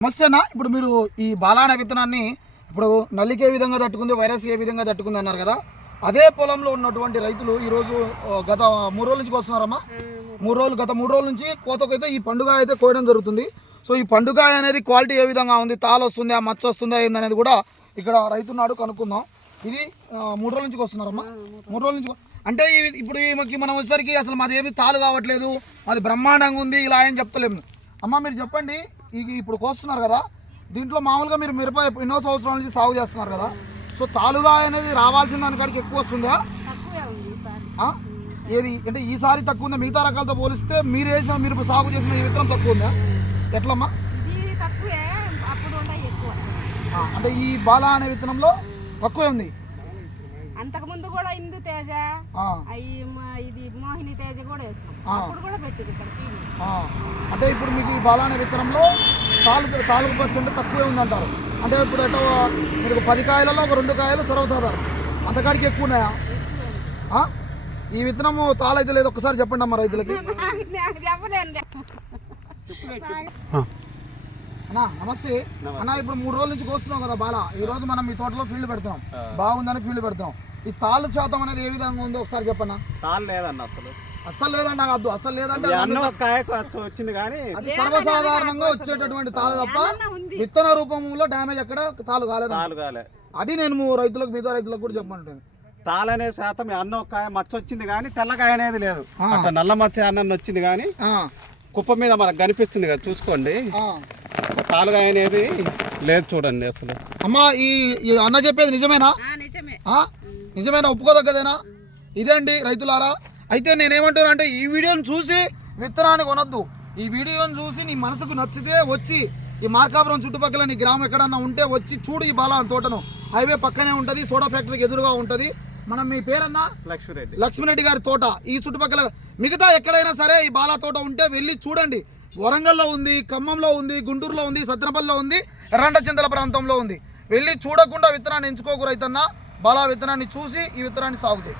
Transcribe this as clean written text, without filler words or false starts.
సమస్యనా ఇప్పుడు మీరు ఈ బాలాన విత్తనాన్ని ఇప్పుడు నల్లికి ఏ విధంగా తట్టుకుంది, వైరస్ ఏ విధంగా తట్టుకుంది అన్నారు కదా. అదే పొలంలో ఉన్నటువంటి రైతులు ఈరోజు గత 3 రోజుల నుంచి వస్తున్నారమ్మా. గత 3 రోజుల నుంచి కోతకైతే ఈ పండుగ అయితే కోయడం జరుగుతుంది. సో ఈ పండుగ అనేది క్వాలిటీ ఏ విధంగా ఉంది, తాలు వస్తుందా, మచ్చ వస్తుందా ఏందనేది కూడా ఇక్కడ రైతున్నాడు కనుక్కుందాం. ఇది 3 రోజుల నుంచి వస్తున్నారమ్మా. 3 రోజుల నుంచి అంటే ఇప్పుడు ఈమెకి మనం వచ్చేసరికి అసలు మాది ఏమి తాలు కావట్లేదు, మాది బ్రహ్మాండంగా ఉంది ఇలా ఏం చెప్తలేము. అమ్మ మీరు చెప్పండి, ఇప్పుడు కోస్తున్నారు కదా, దీంట్లో మామూలుగా మీరు మిరప ఎన్నో సంవత్సరాల నుంచి సాగు చేస్తున్నారు కదా, సో తాలుగా అనేది రావాల్సిన దానికాడికి ఎక్కువ వస్తుందా? ఏది అంటే ఈసారి తక్కువ ఉందా? మిగతా రకాలతో పోలిస్తే మీరు వేసిన మిరప సాగు చేసిన ఈ విత్తనం తక్కువ ఉందా? ఎట్లమ్మా? అంటే ఈ బాలా అనే విత్తనంలో తక్కువే ఉంది. అంతకుముందు కూడా ఇందు తేజ, ఇది మోహిని తేజ కూడా వేస్తాం, అప్పుడు కూడా పెట్టింది ఇక్కడ. అంటే ఇప్పుడు మీకు ఈ బాలా అనే విత్తనంలో తాలూకు పర్సెంట్ తక్కువే ఉందంటారు. అంటే ఇప్పుడు ఎటో మీరు 10 కాయలలో ఒక 2 కాయలు సర్వసాధారణం, అంతకాడికి ఎక్కువ ఉన్నాయా? ఈ విత్తనము తాలు అయితే లేదు, ఒక్కసారి చెప్పండి అమ్మ రైతులకి. అన్నా నమస్తే అన్న, ఇప్పుడు 3 రోజుల నుంచి కోస్తున్నాం కదా బాలా, ఈ రోజు మనం ఈ తోటలో ఫీల్డ్ పెడుతున్నాం, బాగుందని ఫీల్డ్ పెడుతున్నాం. ఈ తాళ్ళు శాతం అనేది ఏ విధంగా ఉందో ఒకసారి చెప్పన్నా. తాళ్ళు లేదన్న, అస్సలు లేదండి, కాదు అస్సలు లేదంటే వచ్చింది కానీ అది సర్వసాధారణంగా వచ్చేటటువంటి తాళ్ళు తప్ప విత్తన రూపంలో డ్యామేజ్ ఎక్కడ తాలు కాలేదు. అది నేను రైతులకు, మిగతా రైతులకు కూడా చెప్పమంటాను. తాళ అనే శాతం అన్న కాయ మచ్చ వచ్చింది కానీ తెల్లకాయ అనేది లేదు. నల్ల మచ్చ అన్న వచ్చింది కానీ కుప్ప మీద మనకు కనిపిస్తుంది కదా, చూసుకోండి. తాలుగాయ అనేది లేదు చూడండి అసలు. అమ్మా ఈ అన్న చెప్పేది నిజమేనా? నిజమేనా? ఒప్పుకోదగ్గదేనా? ఇదే అండి రైతులారా. అయితే నేనేమంటాను అంటే ఈ వీడియోని చూసి విత్తనాన్ని కొనొద్దు. ఈ వీడియోని చూసి నీ మనసుకు నచ్చితే వచ్చి ఈ మార్కాపురం చుట్టుపక్కల నీ గ్రామం ఎక్కడన్నా ఉంటే వచ్చి చూడు ఈ బాలా తోటను. హైవే పక్కనే ఉంటుంది, సోడా ఫ్యాక్టరీకి ఎదురుగా ఉంటుంది. మనం మీ పేరన్నా లక్ష్మీరెడ్డి గారి తోట. ఈ చుట్టుపక్కల మిగతా ఎక్కడైనా సరే ఈ బాలా తోట ఉంటే వెళ్ళి చూడండి. వరంగల్లో ఉంది, ఖమ్మంలో ఉంది, గుంటూరులో ఉంది, సత్తెనపల్లిలో ఉంది, ఎర్రంటచింతల ప్రాంతంలో ఉంది. వెళ్ళి చూడకుండా విత్తనాన్ని ఎంచుకోకు రైతన్నా. బాలా విత్తనాన్ని చూసి ఈ విత్తనాన్ని సాగు చేయి.